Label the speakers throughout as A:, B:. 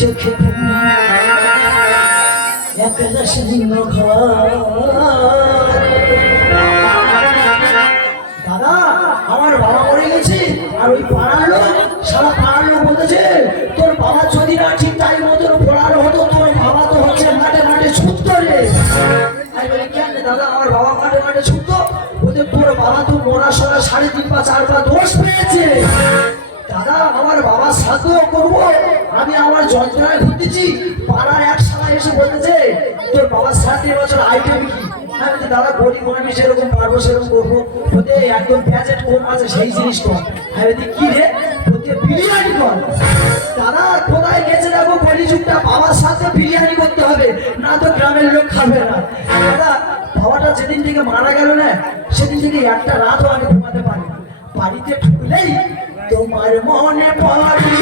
A: চোখে একলা দাদা, আমার বাবা মরে গেছে, আর ওই পাড়ার লোক, সারা পাড়ার লোক বলতেছে, তোর বাবা যদি না ঠিক টাইম মতো পড়ার হতো, তোর বাবা তো হচ্ছে মাঠে মাঠে ছুটত রে। আমি বলি, কেন দাদা, আমার বাবা মাঠে মাঠে ছুটত? বলতে তোর বাবা তো মরার সময় সাড়ে তিন পা, চার পা দোষ পেয়েছে। দাদা, আমার বাবা সাধ্য করব। আমি আমার যন্ত্রণায় ঘুরতেছি পাড়ার এক সময় এসে বলতেছে, তোর বাবার সাথে তিন বছর আইটেম কি? দাদা সেরকম সেরকম করব। একদম আছে, সেই জিনিস বিরিয়ানি কর? দাদা গেছে বাবার বিরিয়ানি করতে হবে, না তো গ্রামের লোক খাবে না। দাদা, বাবাটা যেদিন থেকে মারা গেল না, সেদিন থেকে একটা রাতও আমি ঘুমাতে পারি বাড়িতে ঢুকলেই তোমার মনে পড়ে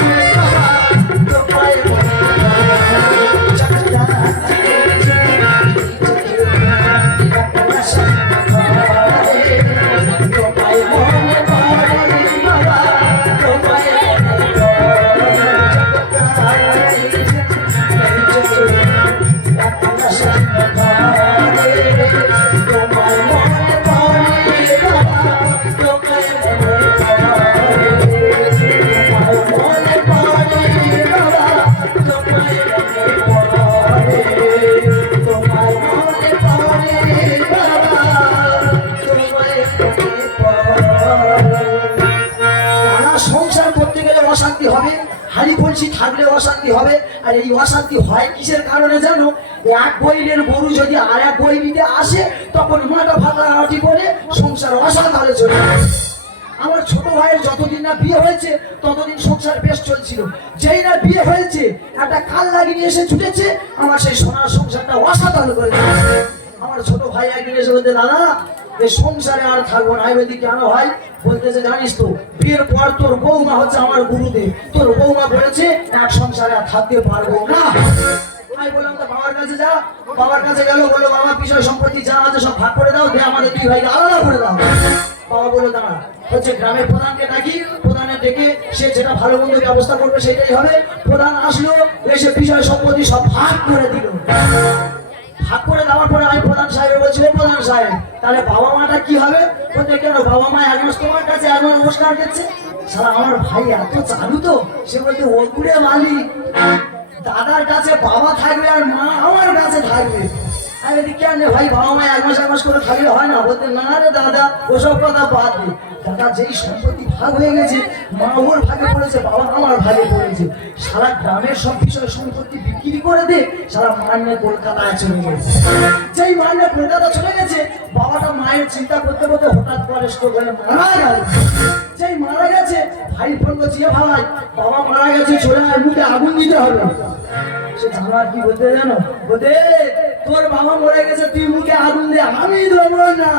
A: বইলের গরু যদি আর এক বই নিতে আসে, তখন মাটা ফাটাফাটি করে সংসার অশান্তি চলে যায়। আমার ছোট ভাইয়ের যতদিন না বিয়ে হয়েছে, ততদিন সংসার বেশ চলছিল। যেই না বিয়ে হয়েছে, একটা কাল লাগিয়ে এসে ছুটেছে, আমার সেই সোনার সংসারটা অসাধারণ করে আমার ছোট ভাই একদিন এসে বলতে দাদা এই সংসারে আর থাকব না আমি কেন ভাই। বলতেছে, জানিস তো, বিয়ের পর তোর বৌমা হচ্ছে আমার গুরুদেব। তোর বৌমা বলেছে, এক সংসারে আর থাকতে পারব না। আমি বললাম, তো বাবার কাছে যা। বাবার কাছে গেল, বলল, বাবা বিষয় সম্পত্তি যা আছে সব ভাগ করে দাও, দিয়ে আমাদের দুই ভাইকে আলাদা করে দাও। বাবা বলল দাঁড়া হচ্ছে গ্রামের প্রধানকে ডাকি, প্রধানের ডেকে সে যেটা ভালো মন্দ ব্যবস্থা করবে সেটাই হবে। প্রধান আসলো, এসে বিষয় সম্পত্তি সব ভাগ করে দিল। ভাগ করে দেওয়ার পরে আমি প্রধান সাহেব বলছি, "ও প্রধান সাহেব, তাহলে বাবা মাটা কি হবে? বলতে, কেন, বাবা মা এক তোমার কাছে এক মাস নমস্কার দিচ্ছে? সারা আমার ভাই এত চালু তো? সে বলতে কুড়ে মালিক, দাদার কাছে বাবা থাকবে আর মা আমি বলি কেন ভাই বাবা মায় এক মাস করে থাকলে হয় না। বলতে, না রে দাদা, ওসব কথা বাদ দে। দাদা, যেই সম্পত্তি ভাগ হয়ে গেছে মা ওর ভাগে পড়েছে, বাবা আমার ভাগে পড়েছে। সারা গ্রামের সব বিষয় সম্পত্তি বিক্রি করে দে, সারা মান্য কলকাতায় চলে গেছে। যেই মান্য কলকাতা চলে গেছে, বাবাটা মায়ের চিন্তা করতে করতে হঠাৎ করে স্ট্রোক মারা গেল যেই মারা গেছে, ভাই করছে "এ ভাই, বাবা মারা গেছে, চলে আয়, মুখে আগুন দিতে হবে। সে জানার কি বলতে জানো? বলতে, তোর বাবা মরে গেছে, তুই মুখে আগুন দে, আমি দেবো না।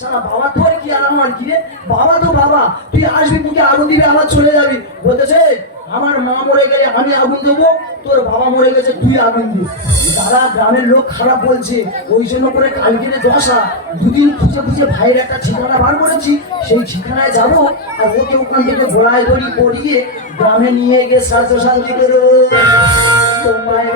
A: সারা বাবা তোর কি আর আমার কি রে? বাবা তো বাবা, তুই আসবি মুখে আগুন দিবি, আবার চলে যাবি। বলতেছে, আমার মা মরে গেলে আমি আগুন দেবো, তোর বাবা মরে গেছে, তুই আগুন দিবি দাদা গ্রামের লোক খারাপ বলছে, ওই জন্য করে কালকেরে দশা, দুদিন খুঁজে খুঁজে ভাইয়ের একটা ঠিকানা বার করেছি, সেই ঠিকানায় যাব, আর ওকে ওখান থেকে ঘোড়ায় দড়ি পড়িয়ে গ্রামে নিয়ে গিয়ে স্বাস্থ্য শান্তি করে। তোমায়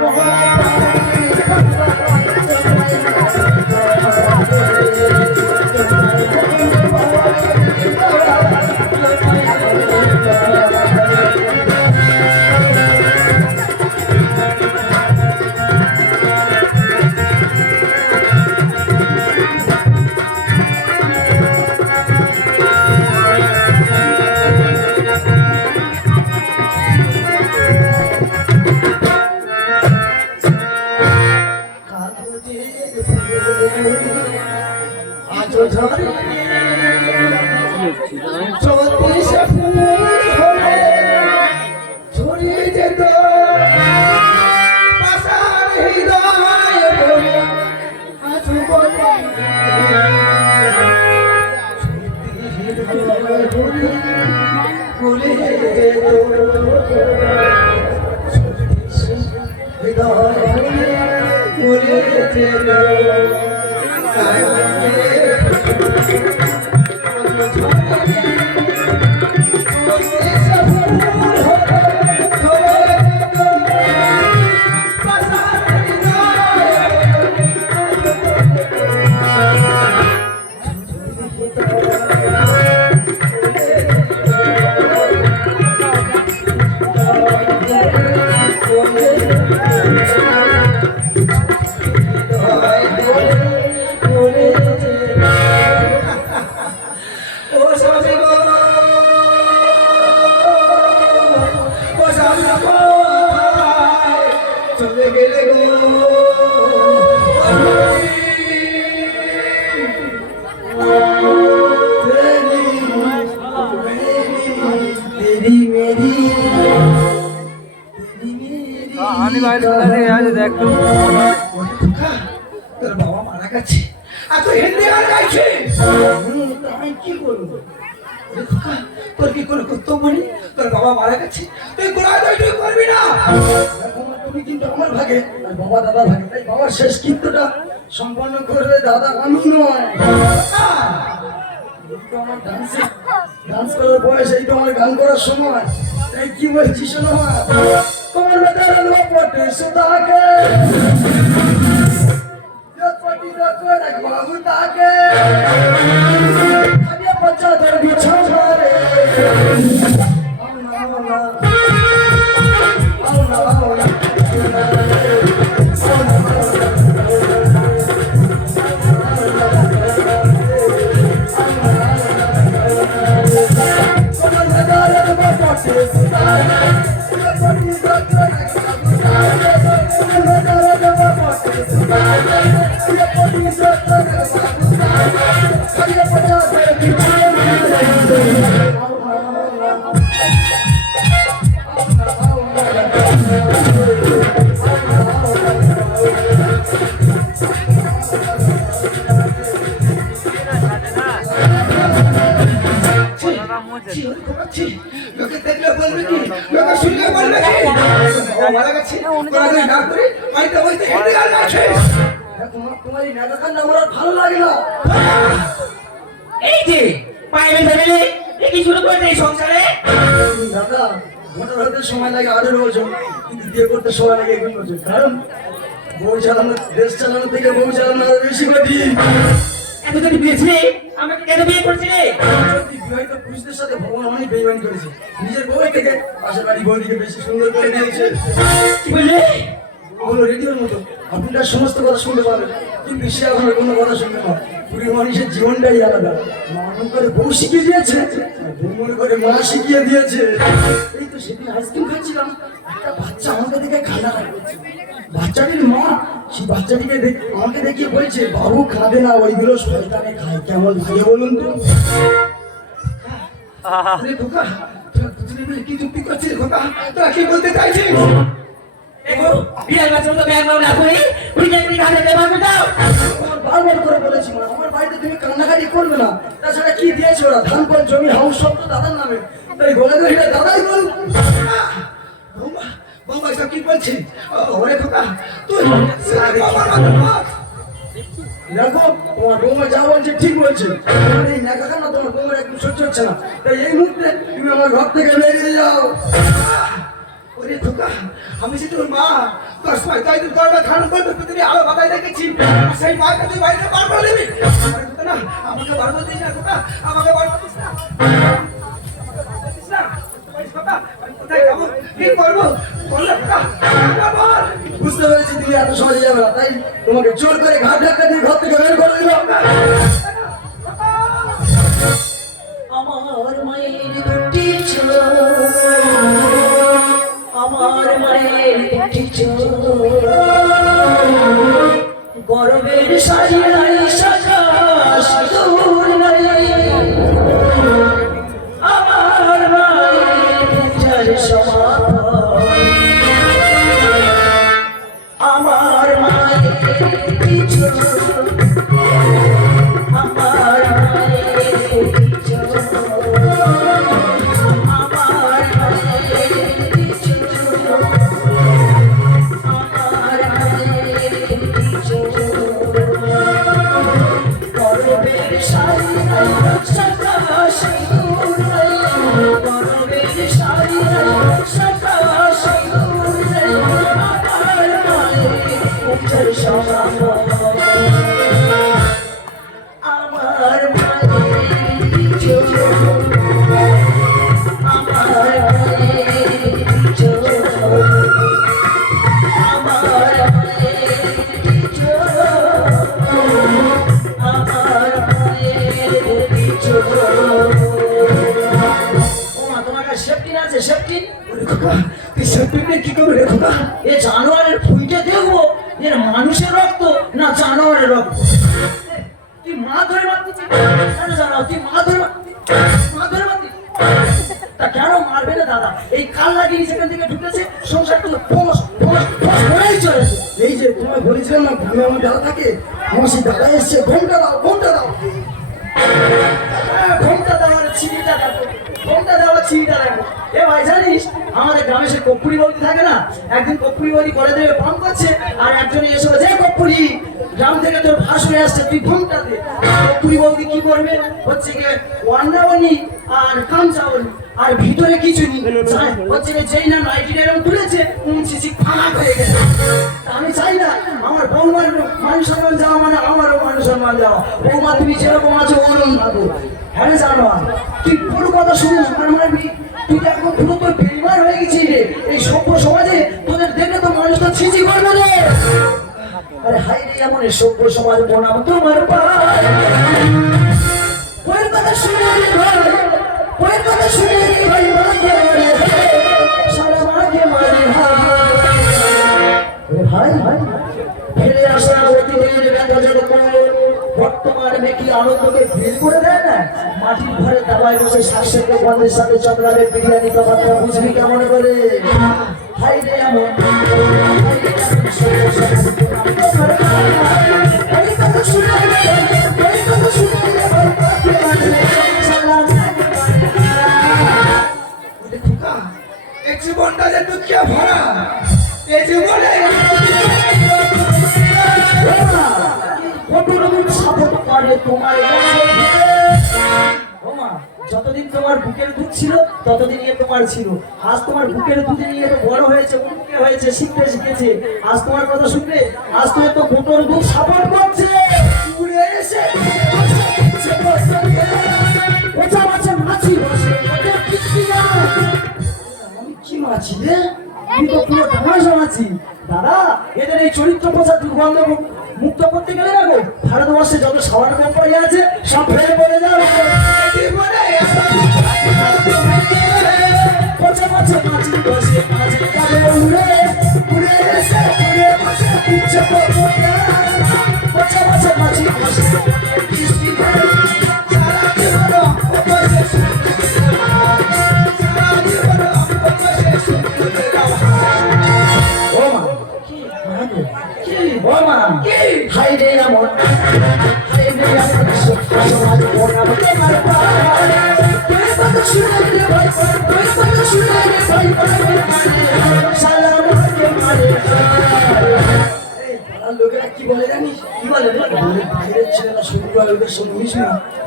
A: আজও
B: একদম
C: খোকা, তোর বাবা মারা গেছে। আর তুই হিন্দি গান গাইছিস আমি কি করব? তোর কি কোনো কর্তব্য তোর বাবা মারা গেছে। তুই দই তুই করবি না। তুমি কিন্তু আমার ভাগে বাবা দাদা ভাগে তাই বাবার শেষ কীর্তনটা সম্পন্ন করবে দাদা। আমি নয়। ডান্সে ডান্স করার বয়স এই তো আমার গান করার সময়। তাই কি বলছি শোনো মা, তোমার বেটার লোপটে সুতাকে যতপতি যত রাখ বাবু তাকে। খালিয়া পচা ধর বিছানা রে আউনা আউনা লোকে দেখলে বলবে কি? লোকে শুনলে বলবে কি? মারা গেছে যদি না। করে বাড়িতে বসে হেঁটে গান গাইছিস তোমার তোমার এই নাটকের নাম আমার ভালো লাগে না।
A: এই যে পাইলে ফ্যামিলি এ কি শুরু করতে এই সংসারে?
C: দাদা মোটর হতে সময় লাগে আঠেরো বছর কিন্তু বিয়ে করতে সময় লাগে একুশ বছর কারণ বউ চালানো দেশ চালানো থেকে বউ চালানো বেশি কঠিন।
A: এত যদি আমাকে কেন বিয়ে করছিলে?
C: বিবাহিত পুরুষদের সাথে ভগবান অনেক বেইমানি করেছে। নিজের বউয়ের থেকে পাশের বাড়ি বউদিকে বেশি সুন্দর করে দিয়েছে
A: কি বললে?
C: হলো রেডিওর মতো। আপনারা সমস্ত কথা শুনতে পাবেন কিন্তু সে আপনার কোনো কথা শুনতে পান পুরী মানুষের জীবনটাই আলাদা। মনে করে বউ শিখিয়ে দিয়েছে মনে করে মা শিখিয়ে দিয়েছে। এই তো সেদিন আইসক্রিম খাচ্ছিলাম। একটা বাচ্চা আমাকে দেখে খানা করছে। বাচ্চাটির মা সেই বাচ্চাটিকে আমাকে দেখিয়ে বলছে বাবু খাবে না ওইগুলো শয়তানে খায়। কেমন লাগে বলুন তো? খোকা তোরা দুজনে কি যুক্তি করছিস খোকা? তোরা কি বলতে চাইছিস
A: দেখো বিড়াল বাচ্চা মতো ব্যাগ নাও না করে উড়ি ঘাটে ব্যবহার করে দাও।
C: আমার বারবার করে বলেছি মা আমার বাড়িতে তুমি কান্নাকাটি করবে না। তাছাড়া কি দিয়েছে ওরা? ধান পান জমি হাউস সব তো দাদার নামে। তাই বলে এটা দাদাই বল বৌমা এসব কি বলছি? ওরে খোকা, তুই। দেখো, তোমার বৌমা যা বলছে, ঠিক বলছে। এই নেকাটা না তোমার বৌমার একটু সহ্য হচ্ছে না। তাই এই মুহূর্তে তুমি আমার ঘর থেকে বেরিয়ে যাও। ওরে খোকা, আমি যে তোর মা তোর সময় তাই তুই করবে খান করবে তুমি আলো বাতাই রেখেছি সেই মাকে তুই বাড়িতে বার করে দিবি। না, আমাকে বার করে দিস না, খোকা, আমাকে বার করে দিস না। আমাকে বার করে দিস না। বুঝতে পেরেছি তুমি এত সহজে যাবে না। তাই তোমাকে জোর করে ঘাট ধাক্কা দিয়ে ঘর থেকে বের করে দিলাম।
A: আমার মায়ের দুটি আমার মায়ের দুটি চোখ। শাড়ি নাই সাজা সিঁদুর নাই। সেফটিন আছে সেফটিন
C: তুই সেপ্টেম্বরে কি করবে রে
A: ছিঁড়িটা দেখো এ ভাই, জানিস, আমাদের গ্রামে সে কপ্পুরি বৌদি থাকে না? একদিন কপ্পুরি বৌদি করে দেবে পান করছে, আর একজনে এসে যে কপ্পুরি, গ্রাম থেকে তোর ভাসুরে আসছে, তুই ঘোমটা কপ্পুরি বৌদি কি করবে? হচ্ছে গিয়ে ওয়ান্নাবনি আর কামচাবনি আর ভিতরে কিছু নেই। হচ্ছে যেই না নাইটিটা এরকম তুলেছে উমসিসি ফাঁক হয়ে গেছে। আমি চাই না, আমার বৌমার মান সম্মান যাওয়া মানে আমারও মান সম্মান যাওয়া বৌমা, তুমি যেরকম আছো ওরকম থাকো হ্যাঁ জানো তুই পুরো কথা শুনে আর মারবি। তুই তো এখন পুরো তোর বেমার হয়ে গেছিস রে। এই সভ্য সমাজে তোদের দেখলে তো মানুষ তো ছিচি করবে রে। আরে হাই রে, এমন এই সভ্য সমাজ বনাম তোমার পায় ওর কথা শুনে রে ভাই কথা শুনে ভাই মাকে মারে সারা মাকে মারে হায়। ভাই মেকি আনন্দকে করে দেয় না? মাটির ঘরে দাবায় বসে শাসকে বন্ধের সাথে চন্দ্রাবের বিরিয়ানি মাত্রা বুঝবি কেমন করে?
B: জীবনটা যে দুঃখে ভরা, এই জীবনে
A: তোমার যতদিন তোমার বুকের দুধ ছিল, ততদিন ইয়ে তোমার ছিল। আজ তোমার বুকের দুধে নিয়ে বড় হয়েছে উঠতে হয়েছে, শিখতে শিখেছে। আজ তোমার কথা শুনবে আজ তুমি তো গোটর দুধ সাপোর্ট করছে। উড়ে এসে দাদা, এদের এই চরিত্র প্রচার দুর্গন্ধ মুক্ত করতে গেলে দেখো ভারতবর্ষে যত সবার কোম্পানি আছে, সব ফেলে পড়ে যাবে। পচা পচা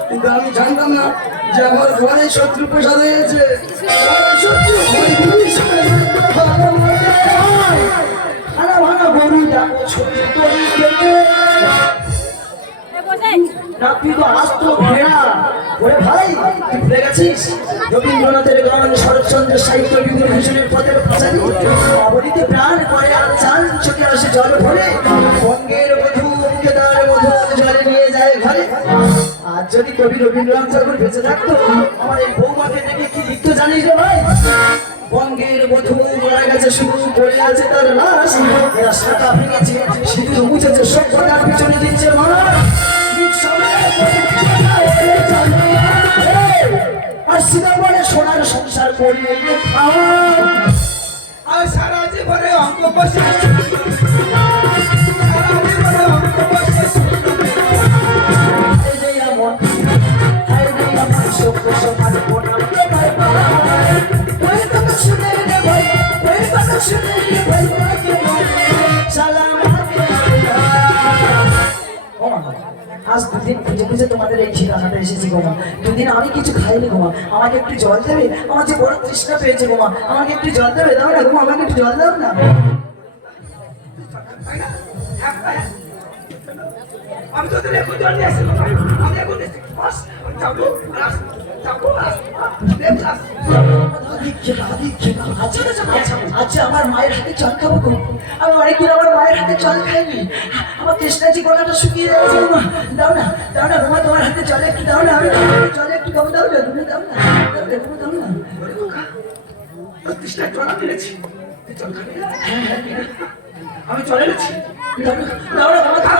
B: কিন্তু আমি জানতাম না যে আমার ঘরে শত্রু ভুলে
A: গেছিস? রবীন্দ্রনাথের গান, শরৎচন্দ্রের সাহিত্য বিভূতিভূষণের পথের পাঁচালী। অবনীতে প্রাণ করে আর চান চোখে আসে জল ভরে। বঙ্গের যদি কবি রবীন্দ্রনাথ ঠাকুর বেঁচে থাকতো, আমার এই বৌমাকে দেখে কি লিখতো জানিস রে ভাই? বঙ্গের মধু মারা গেছে শুধু পড়ে আছে তার লাশ। এরা সাদা ভেঙেছে, সিঁদুর মুছেছে সভ্যতার পিছনে দিচ্ছে মারা। সামনে করে। আর সংসার
B: সারা জীবনে অঙ্ক বসে
A: আজ দুদিন খুঁজে খুঁজে তোমাদের এই ঠিকানাটা এসেছি গোমা দুদিন আমি কিছু খাইনি গোমা আমাকে একটু জল দেবে? আমার যে বড় তৃষ্ণা পেয়েছে গোমা আমাকে একটু জল দেবে? দাও না গোমা আমাকে একটু জল দাও না।
B: আমি তোদের
A: আচ্ছা আচ্ছা, আচ্ছা আমার মায়ের হাতে জল খাব গো। আমি অনেকদিন আমার মায়ের হাতে জল খাইনি। আমার কৃষ্ণাজি গলাটা শুকিয়ে যাচ্ছে দাও না দাও না তোমার তোমার হাতে জল একটু দাও না আমি জল একটু খাব। দাও না তুমি দাও না দাও না তুমি দাও না।
B: তৃষ্ণা জল তুই জল খাবি না? আমি চলে গেছি
A: দাও না দাও না আমি খাব।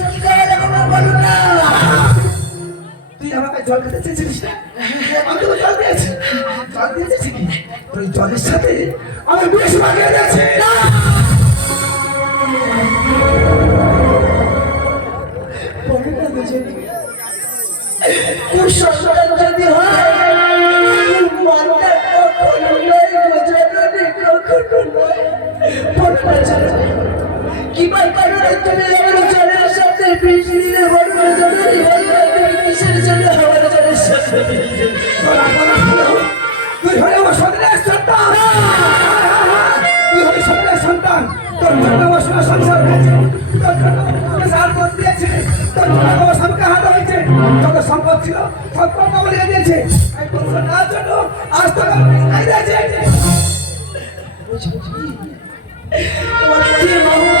A: জল
B: খেতে চেয়েছিলিস না জল দিয়েছি জল দিয়েছি ঠিকই তুই জলের সাথে আমি বেশ মাখিয়ে দিয়েছি
A: কি ভাই কারণে
B: তুই হলে আমার সন্তানের সন্তান তুই হলি সন্তানের সন্তান তোর জন্য আমার সোনা সংসার সাহায্য দিয়েছে তোর আমার হাত হয়েছে যত সম্পদ ছিল সম্পদ আমার দিয়েছে তার জন্য আজ তোর দিয়েছে
A: অর্থে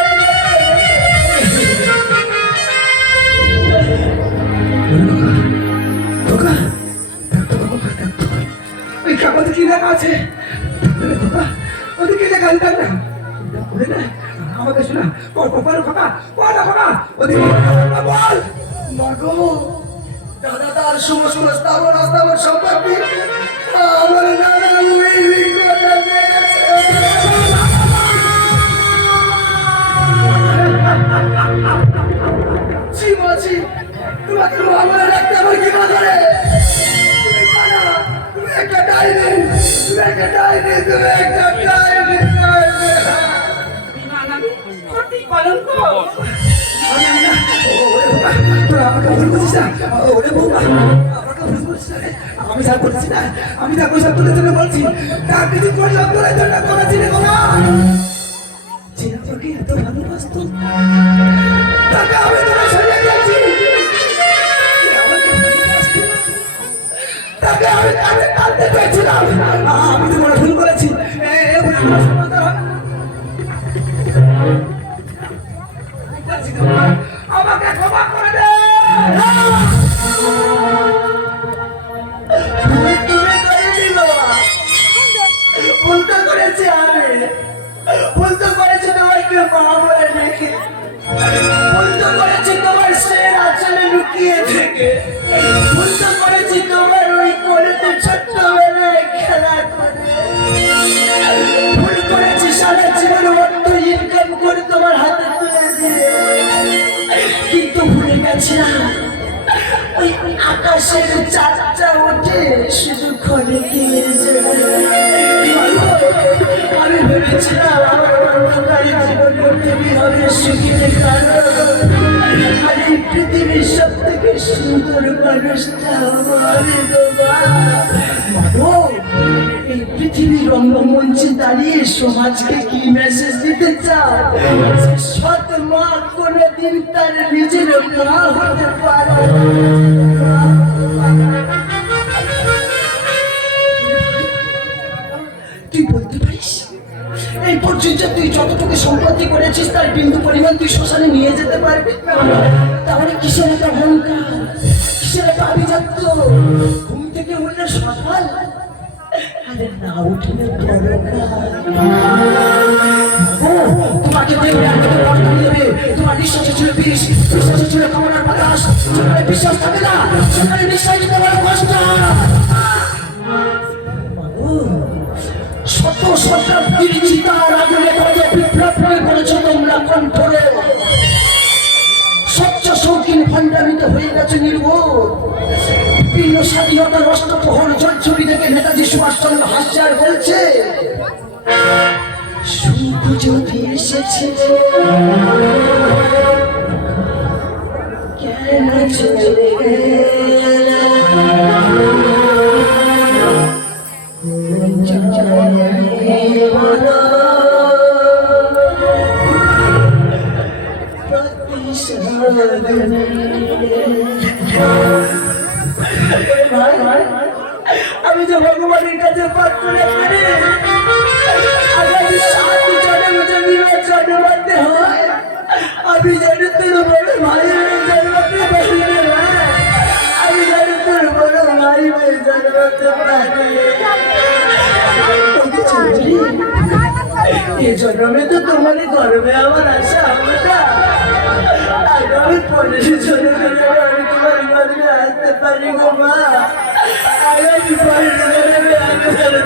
B: আছে। ওদিকে লেখা দেন না ওরে না। আমাকে শোনা কর বল খোকা বল খোকা ওদিকে বল।
A: মাগো, দাদা তার সমস্ত রাস্তা আস্থাবর সম্পত্তি। আমার নানা
B: আমি যা করছি না আমি যা করছি তোদের জন্য বলছি তার কিছু করলাম তোদের জন্য করেছি রে বাবা যে আমাকে এত ভালোবাসতো তাকে আমি তোরা আমি তো মনে ভুল করেছি। আমাকে ক্ষমা করে দে।
A: তুমি বাবা ভুল তো করেছি আমি। ভুল তো করেছি তোমাকে মা বলে রেখে ভুল তো করেছি তোমার শের আচলে লুকিয়ে থেকে। ভুল করেছি তোমার ছোট্টবেলায় খেলা করে। ভুল করেছি সারা জীবন অর্থ ইনকাম করে তোমার হাতে দিয়ে। কিন্তু ভুলে গেছি না, ওই আকাশের চারটা ওঠে শুধু ক্ষণে গিয়ে আমি ভেবেছিলাম আমার কারণ। পৃথিবীর সব থেকে সুন্দর মানুষটা এই পৃথিবীর রঙ্গমঞ্চে দাঁড়িয়ে সমাজকে কি মেসেজ দিতে চাও? সৎ মা কোনোদিন তার নিজের মা হতে পারে তুই এই পর্যন্ত তুই যতটুকু সম্পত্তি করেছিস, তার বিন্দু পরিমাণ তুই শ্মশানে নিয়ে যেতে পারবি? তাহলে কিসের একটা অহংকার? কিসের একটা আভিজাত্য? সকাল। আরে না, উঠলে তোমাকে দেবে তোমার নিঃশ্বাসে ছিল বিষ বিশ্বাসে ছিল কামনার বিশ্বাস থাকে না নিঃশ্বাস দিতে বড় কষ্ট। শত শতাব্দীর চিতার আগুনে পড়ে বিপ্লব করে করেছ তোমরা কণ্ঠরে। ভণ্ডামিত হয়ে গেছে নির্বোধ। বিভিন্ন স্বাধীনতা নষ্ট প্রহর জলছবি থেকে নেতাজি সুভাষচন্দ্র হাসছে আর বলছে, সুখ যদি এসেছে, কেন চলে আমি তো ভগবানের কাছে আমি জানি তোর বড় ভাই জন্মাতে পারি আমি জানি তোর বড় ভাই জন্মাতে পারি চৌধুরী, জন্মে তো তোমার গর্বে আমার আশা হবে পনেরো জন্মে যেন আমি তোমার গর্বে আসতে পারি গো মা আমি তোমার গর্বে আসতে পারি।